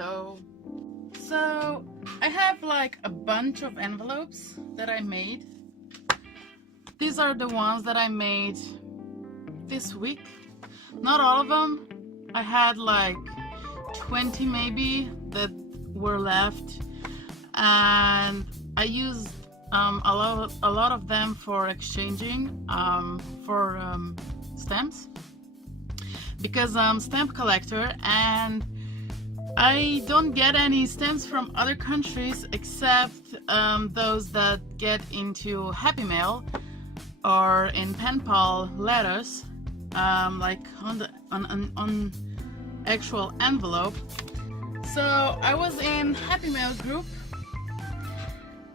Hello. So I have like a bunch of envelopes that I made. These are the ones that I made this week. Not all of them. I had like 20 maybe that were left, and I used a lot of them for exchanging for stamps, because I'm stamp collector and I don't get any stamps from other countries except those that get into Happy Mail or in pen pal letters, like on actual envelope. So I was in Happy Mail group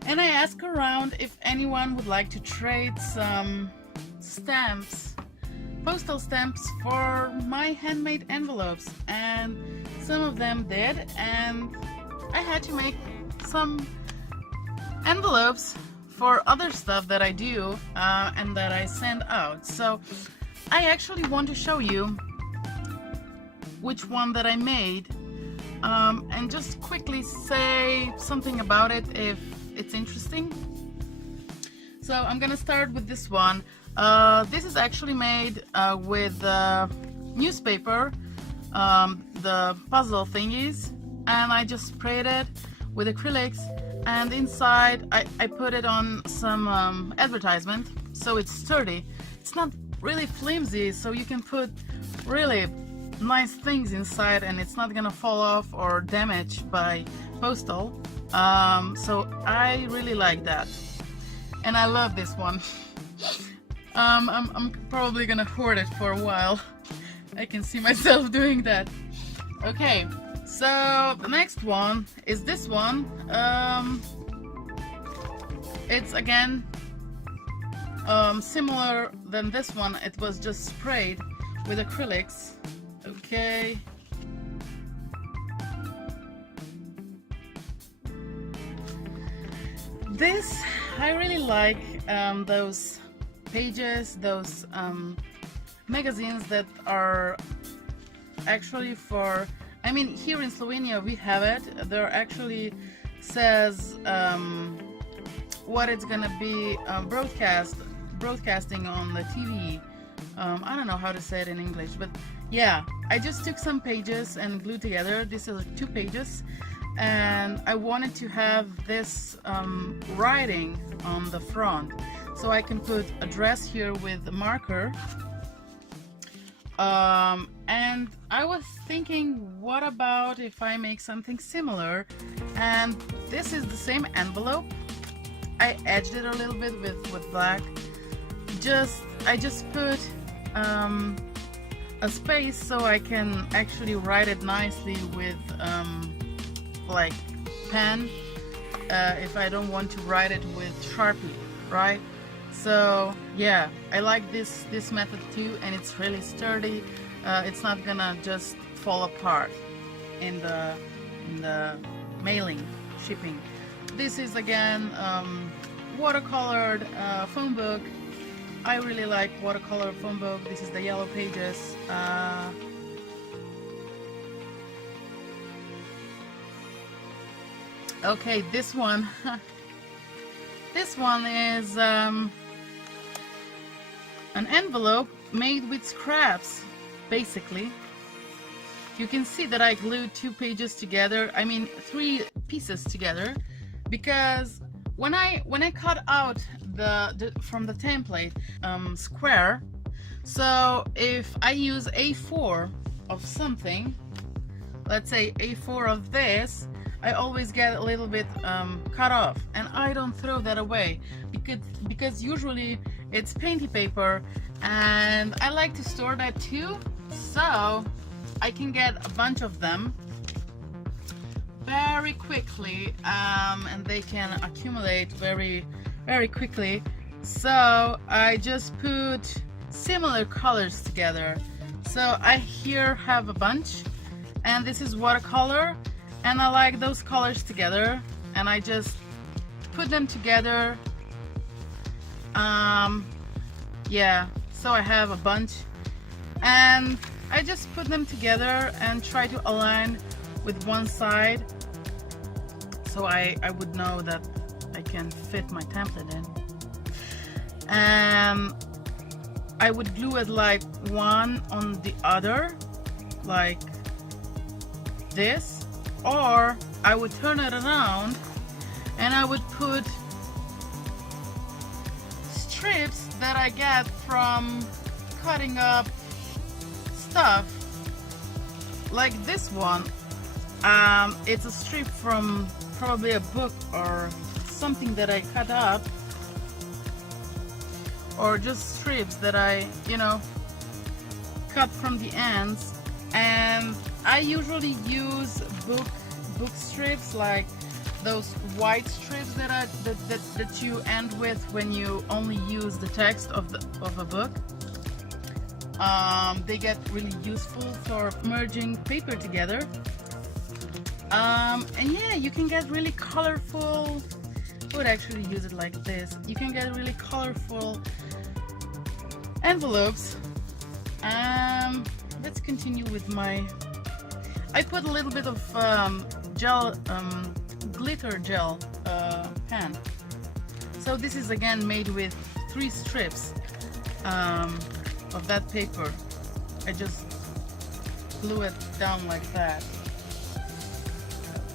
and I asked around if anyone would like to trade some stamps, postal stamps, for my handmade envelopes, and some of them did, and I had to make some envelopes for other stuff that I do and that I send out. So I actually want to show you which one that I made, and just quickly say something about it if it's interesting. So I'm gonna start with this one. This is actually made with newspaper, the puzzle thingies, and I just sprayed it with acrylics, and inside I put it on some advertisement, so it's sturdy. It's not really flimsy, so you can put really nice things inside and it's not gonna fall off or damage by postal. So I really like that, and I love this one. I'm probably gonna hoard it for a while. I can see myself doing that. Okay, so the next one is this one. It's again similar than this one. It was just sprayed with acrylics. Okay. This, I really like those pages, those magazines that are actually for, I mean, here in Slovenia we have it. There actually says what it's gonna be broadcasting on the TV. I don't know how to say it in English, but yeah, I just took some pages and glued together. These are 2 pages, and I wanted to have this writing on the front, so I can put address here with a marker. And I was thinking, what about if I make something similar? And this is the same envelope. I edged it a little bit with black. I just put a space so I can actually write it nicely with like pen, if I don't want to write it with Sharpie, right? So yeah, I like this method too, and it's really sturdy. It's not gonna just fall apart in the mailing, shipping. This is again watercolored phone book. I really like watercolor phone book. This is the yellow pages. Okay, this one. This one is an envelope made with scraps, basically. You can see that I glued 2 pages together. I mean 3 pieces together, because when I cut out from the template square, so if I use A4 of something, let's say A4 of this, I always get a little bit cut off, and I don't throw that away because usually it's painty paper, and I like to store that too, so I can get a bunch of them very quickly, and they can accumulate very quickly. So I just put similar colors together. So I here have a bunch, and this is watercolor, and I like those colors together, and I just put them together. Yeah, so I have a bunch, and I just put them together and try to align with one side, so I would know that I can fit my template in. And I would glue it like one on the other, like this, or I would turn it around and I would put strips that I get from cutting up stuff, like this one. It's a strip from probably a book or something that I cut up, or just strips that I, you know, cut from the ends. And I usually use book strips, like those white strips that you end with when you only use the text of a book. They get really useful for merging paper together. And yeah, you can get really colorful. I would actually use it like this. You can get really colorful envelopes. Let's continue with my. I put a little bit of gel, glitter gel pen. So this is again made with 3 strips of that paper. I just glue it down like that.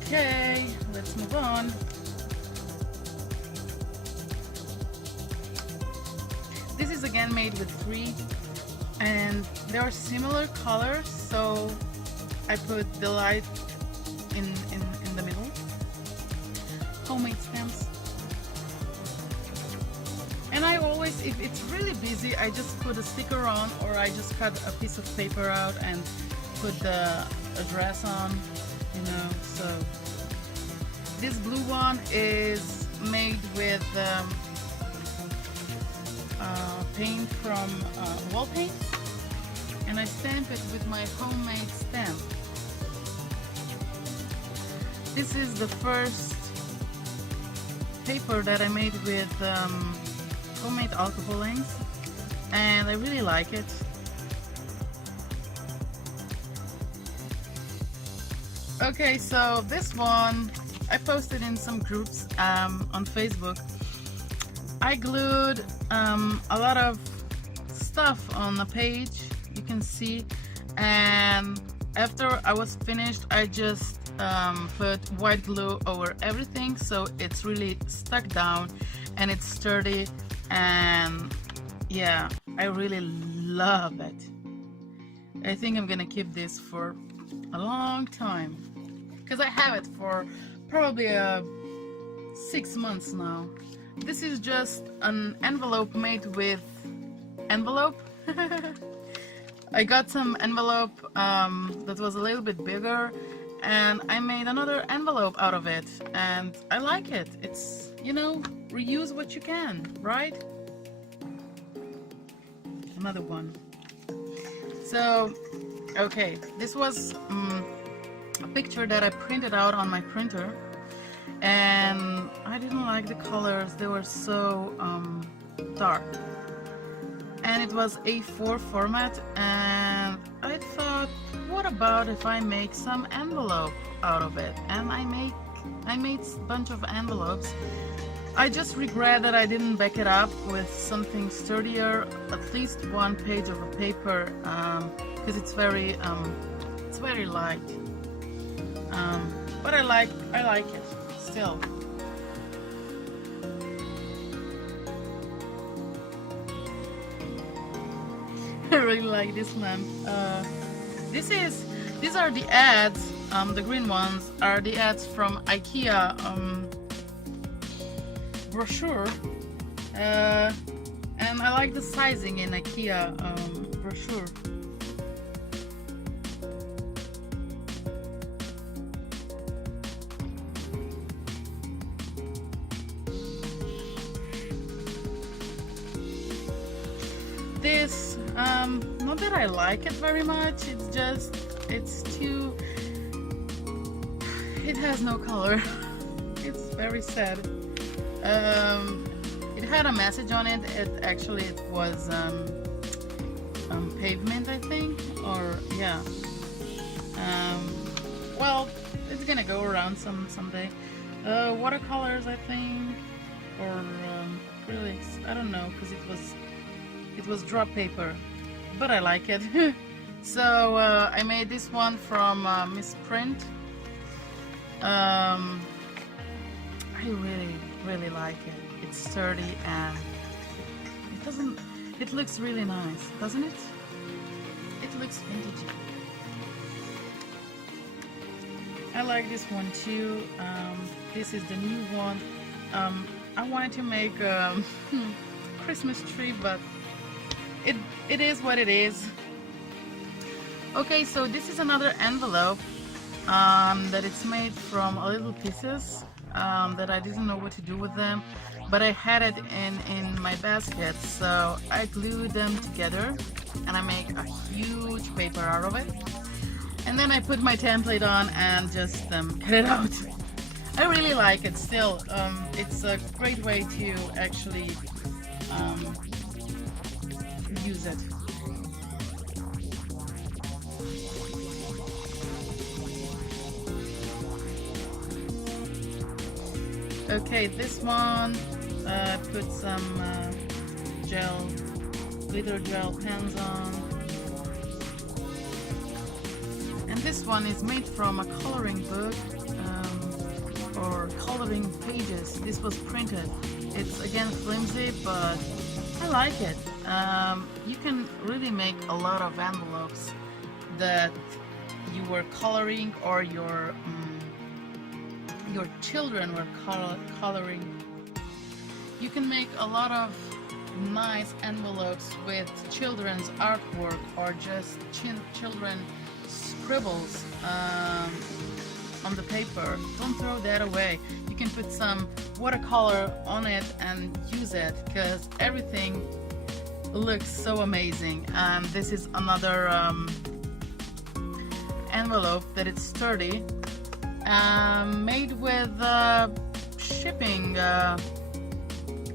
Okay, let's move on. This is again made with 3, and they are similar colors, so I put the light in the middle. Homemade stamps. And I always, if it's really busy, I just put a sticker on, or I just cut a piece of paper out and put the address on, you know. So this blue one is made with paint from wall paint, and I stamp it with my homemade stamp. This is the first paper that I made with homemade alcohol inks, and I really like it. Okay, so this one I posted in some groups on Facebook. I glued a lot of stuff on the page, you can see, and after I was finished I just put white glue over everything, so it's really stuck down and it's sturdy, and yeah, I really love it. I think I'm gonna keep this for a long time because I have it for probably 6 months now. This is just an envelope made with envelope. I got some envelope that was a little bit bigger, and I made another envelope out of it, and I like it. It's, you know, reuse what you can, right? Another one. So, okay, this was a picture that I printed out on my printer, and I didn't like the colors. They were so dark, and it was A4 format, and I thought, what about if I make some envelope out of it? And I made a bunch of envelopes. I just regret that I didn't back it up with something sturdier, at least one page of a paper, because it's very light. But I like it still. I really like this lamp. These are the ads. The green ones are the ads from IKEA brochure, and I like the sizing in IKEA brochure. This, not that I like it very much, it's just, it has no color. It's very sad. It had a message on it. It was pavement, I think, or yeah. well, it's gonna go around someday. Watercolors, I think, or acrylics. I don't know, because it was drop paper, but I like it. So I made this one from Misprint. I really like it. It's sturdy and it looks really nice, doesn't it? It looks vintagey. I like this one too. This is the new one. I wanted to make a Christmas tree, but it is what it is. Okay, so this is another envelope that it's made from little pieces that I didn't know what to do with them, but I had it in my basket, so I glued them together and I make a huge paper out of it, and then I put my template on and just cut it out. I really like it still. It's a great way to actually use it. Okay, this one, put some glitter gel pens on. And this one is made from a coloring book, or coloring pages. This was printed. It's again flimsy, but I like it. You can really make a lot of envelopes that you were coloring, or your children were coloring. You can make a lot of nice envelopes with children's artwork, or just children scribbles on the paper. Don't throw that away. You can put some watercolor on it and use it, because everything looks so amazing. This is another envelope that it's sturdy, made with shipping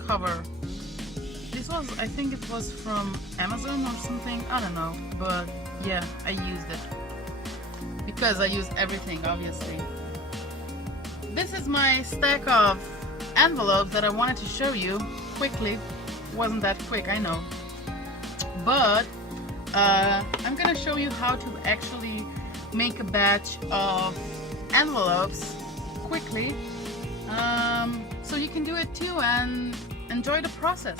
cover. This was, I think it was from Amazon or something, I don't know, but yeah, I used it because I use everything, obviously. This is my stack of envelopes that I wanted to show you quickly. Wasn't that quick, I know, but I'm gonna show you how to actually make a batch of envelopes quickly, so you can do it too and enjoy the process.